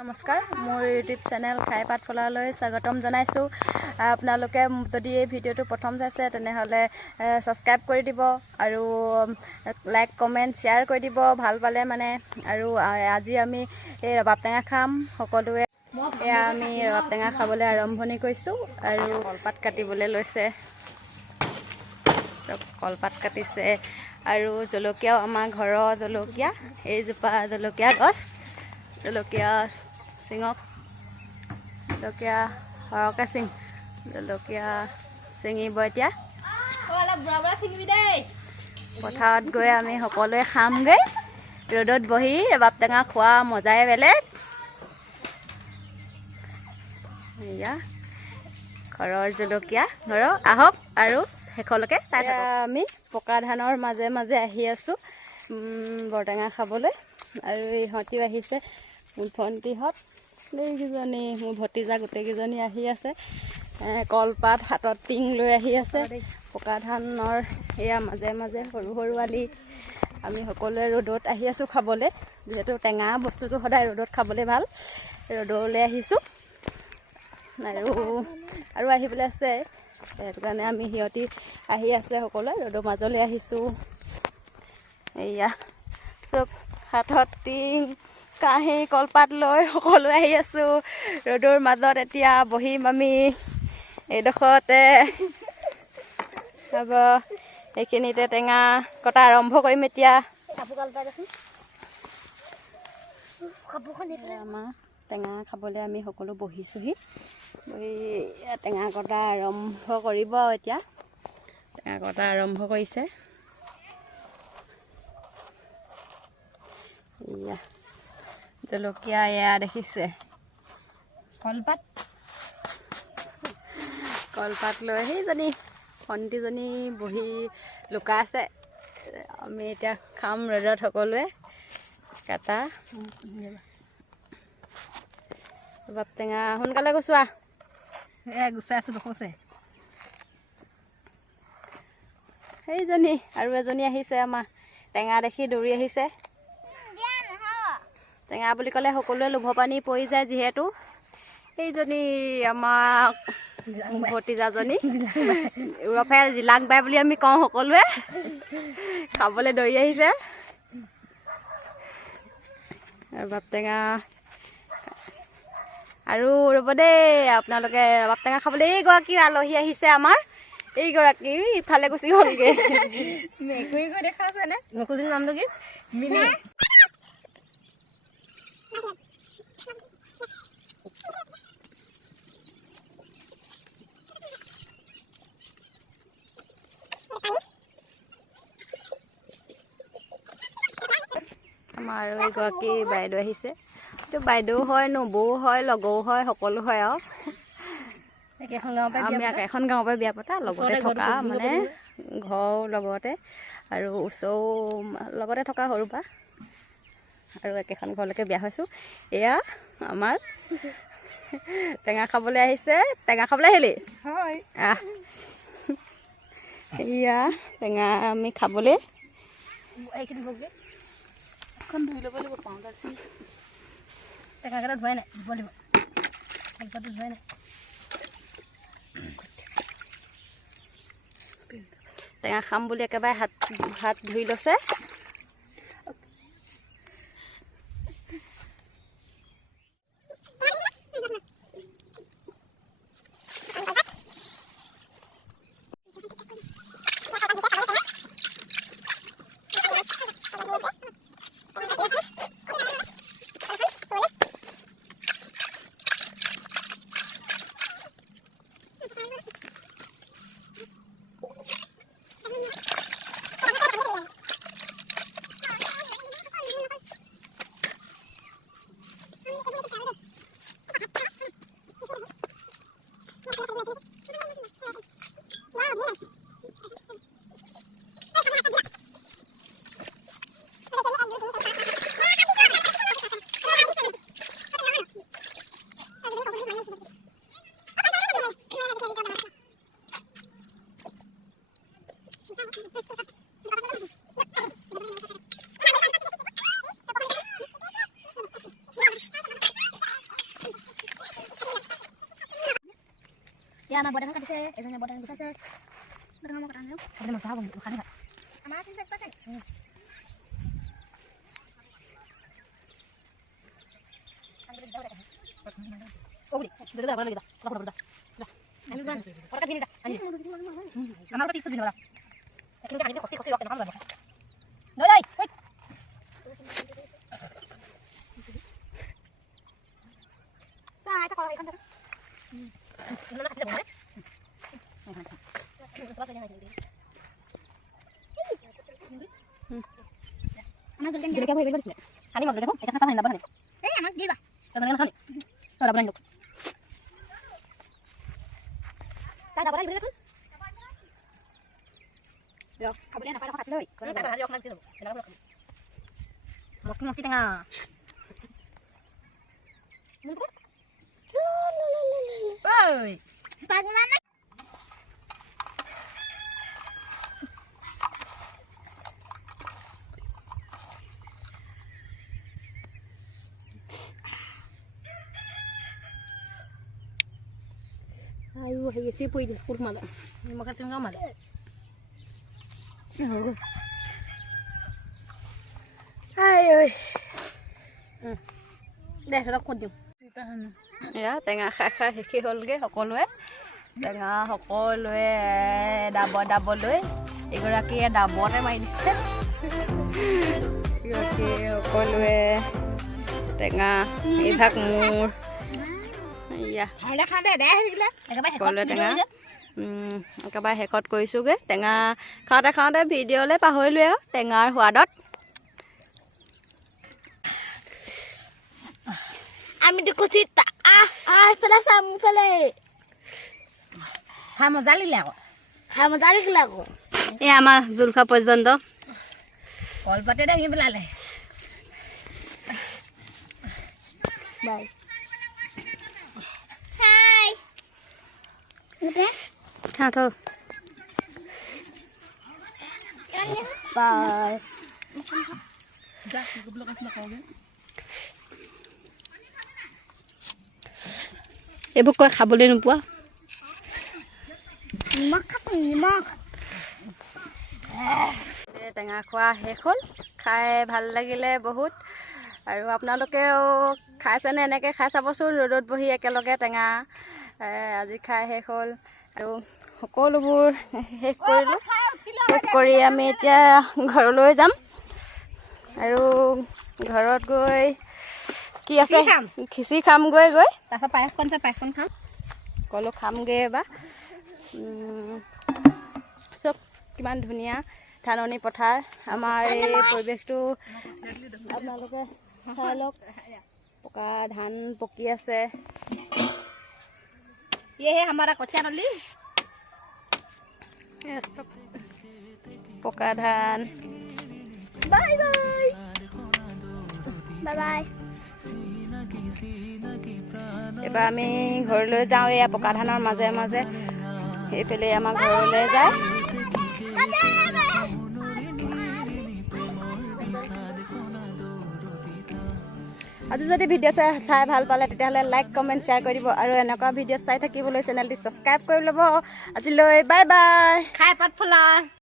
নমস্কাৰ, মোৰ YouTube channel খাই পাতফলালৈ স্বাগতম জনাইছোঁ। আপোনালোকে যদি এই ভিডিঅ'টো প্ৰথম চাইছে তেনেহ'লে ছাবস্ক্ৰাইব কৰি দিব আৰু লাইক কমেণ্ট শ্বেয়াৰ কৰি দিব ভাল পালে মানে। আৰু আজি আমি এই ৰবাব টেঙা খাম সকলোৱে। এয়া আমি ৰবাব টেঙা খাবলৈ আৰম্ভণি কৰিছোঁ আৰু কলপাত কাটিবলৈ লৈছে। কলপাত কাটিছে আৰু জলকীয়াও আমাৰ ঘৰৰ জলকীয়া, এইজোপা জলকীয়া গছ। জলকীয়া চিঙক, জলকীয়া সৰহকৈ জলকীয়া ছিঙিব এতিয়া। পথাৰত গৈ আমি সকলোৱে খামগৈ। ৰ'দত বহি ৰবাব টেঙা খোৱা মজাই বেলেগ। এয়া ঘৰৰ জলকীয়া, ঘৰৰ আহক আৰু শেষলৈকে চাই থাকক। আমি পকা ধানৰ মাজে মাজে আহি আছোঁ বৰটেঙা খাবলৈ আৰু ইহঁতিও আহিছে। মোৰ ভণ্টিহঁত এইকেইজনী, মোৰ ভতিজা গোটেইকেইজনী আহি আছে। কলপাত হাতত টিং লৈ আহি আছে। পকা ধানৰ এয়া মাজে মাজে সৰু সৰু আলি আমি সকলোৱে ৰ'দত আহি আছোঁ খাবলৈ। যিহেতু টেঙা বস্তুটো সদায় ৰ'দত খাবলৈ ভাল, ৰ'দলৈ আহিছোঁ আৰু আহিবলৈ আছে। সেইটো কাৰণে আমি সিহঁতি আহি আছে সকলোৱে ৰ'দৰ মাজলৈ আহিছোঁ। এয়া চব হাতত টিং কাঁহী কলপাত লৈ সকলোৱে আহি আছোঁ ৰ'দৰ মাজত। এতিয়া বহিম আমি এইডোখৰতে, হ'ব এইখিনিতে টেঙা কটা আৰম্ভ কৰিম এতিয়া। আমাৰ টেঙা খাবলৈ আমি সকলো বহিছোঁহি। বহি টেঙা কটা আৰম্ভ কৰিব আৰু এতিয়া টেঙা কটা আৰম্ভ কৰিছে। এয়া জলকীয়া এয়া দেখিছে, কলপাত লৈ সেইজনী ভণ্টিজনী বহি লুকাই আছে। আমি এতিয়া খাম ৰ'দত সকলোৱে কাটা ৰবাব টেঙা। সোনকালে গুচোৱা, গুচাই আছোঁ দেখোঁছে। সেইজনী আৰু এজনী আহিছে আমাৰ, টেঙা দেখি দৌৰি আহিছে। টেঙা বুলি ক'লে সকলোৱে লোভ পানী পৰি যায়। যিহেতু সেইজনী আমাক ভতিজাজনী উৰফে জিলাক বাই বুলি আমি কওঁ, সকলোৱে খাবলৈ দৌৰি আহিছে ৰবাব টেঙা। আৰু ৰ'ব দেই, আপোনালোকে ৰবাব টেঙা খাবলৈ এইগৰাকী আলহী আহিছে আমাৰ। এইগৰাকী ইফালে গুচি গ'লগৈ। মেকুৰী গৈ দেখা আছেনে? মেকুৰীজনীৰ নামটো কি? মিনি। আমাৰ আৰু এইগৰাকী বাইদেউ আহিছে। এইটো বাইদেউ হয়, নবৌ হয়, লগৰো হয়, সকলো হয় আৰু আমি একেখন গাঁৱৰ পৰা বিয়া পতা, লগতে থকা মানে ঘৰৰ লগতে আৰু ওচৰো লগতে থকা সৰু পৰা আৰু একেখন ঘৰলৈকে বিয়া হৈছোঁ। এয়া আমাৰ টেঙা খাবলৈ আহিছে। টেঙা খাবলৈ আহিলি? হয়। এয়া টেঙা আমি খাবলৈ ধুই ল'ব লাগিব। পাউডাৰ টেঙাকেইটা ধুৱাই নাই, ধুব লাগিব। ধুৱাই নাই। টেঙা খাম বুলি একেবাৰে হাত ধুই লৈছে। এতিয়া আমাৰ বৰ্তমান কাটিছে এজনে বৰ্তমান গুচাইছে বৰ্তমান কটা নাই আপুনি মজা হ'ব খানি ভাত আমাৰ চিন্তা আছে ওগুলি দুটো দাও লাগি দাও কথা বলদা আমি জান ওটা দিনি দা আমার তো কিছু দিন বলা এখন কি আইবে কষ্ট রক্ত নাম যাবে দই দই ওই তা এটা করা এখান থেকে না কাটতে বলে আমার গলগন গেলে কেমন হয়ে গেল খালি মগ দেখো এটা খাতা না বাবা এই আমাক দিবা তো না খালি ওরা বলেন লোক তা দাও বলে দেখুন Được, không lên là phải đâu có lời. Còn ta được mang chưa? Thì nó được. Một cái xí tengah. Ôi. Bagaimana? Ayo, hay siapa ini sekolah malam. Makan tengah malam. Ai ơi đây nó còn dùng টেঙা খাই খাই শেষি হ'লগৈ সকলোৱে টেঙা সকলোৱে ডাবলৈ এগৰাকীয়ে ডাবতে মাৰি দিছে সকলোৱে টেঙা এইভাগ মোৰ সকলোৱে টেঙা একেবাৰে শেষত কৰিছোঁগৈ টেঙা খাওঁতে ভিডিঅ'লৈ পাহৰিলোৱে আৰু টেঙাৰ সোৱাদত আমি দেখি খাই মজা লাগিলে আকৌ এই আমাৰ জোল খোৱা পৰ্যন্ত কলপাতে দাঙি পেলালে বাই Thôi. Bye. এইবোৰ কৈ খাবলৈ নোপোৱা টেঙা খোৱা শেষ হ'ল খাই ভাল লাগিলে বহুত আৰু আপোনালোকেও খাইছেনে এনেকৈ খাই চাবচোন ৰ'দত বহি একেলগে টেঙা আজি খাই শেষ হ'ল আৰু সকলোবোৰ শেষ কৰিলোঁ শেষ কৰি আমি এতিয়া ঘৰলৈ যাম আৰু ঘৰত গৈ কি আছে খিচিৰি খামগৈ তাৰপিছত পায়সকণ খাম সকলো খামগৈ এবাৰ চব কিমান ধুনীয়া ধাননি পথাৰ আমাৰ এই পৰিৱেশটো আপোনালোকে চাই লওক পকা ধান পকি আছে ये है हमारा कच्चा नली पका धान बाय बाय बाय बाय এবাৰ আমি ঘৰলৈ যাওঁ এয়া পকা ধানৰ মাজে মাজে সেইফালে আমাৰ ঘৰলৈ যায় আজি যদি ভিডিঅ' চাই ভাল পালে তেতিয়াহ'লে লাইক কমেণ্ট শ্বেয়াৰ কৰি দিব আৰু এনেকুৱা ভিডিঅ' চাই থাকিবলৈ চেনেলটি ছাবস্ক্ৰাইব কৰি ল'ব আজিলৈ বাই বাই খাই পাত ফুলা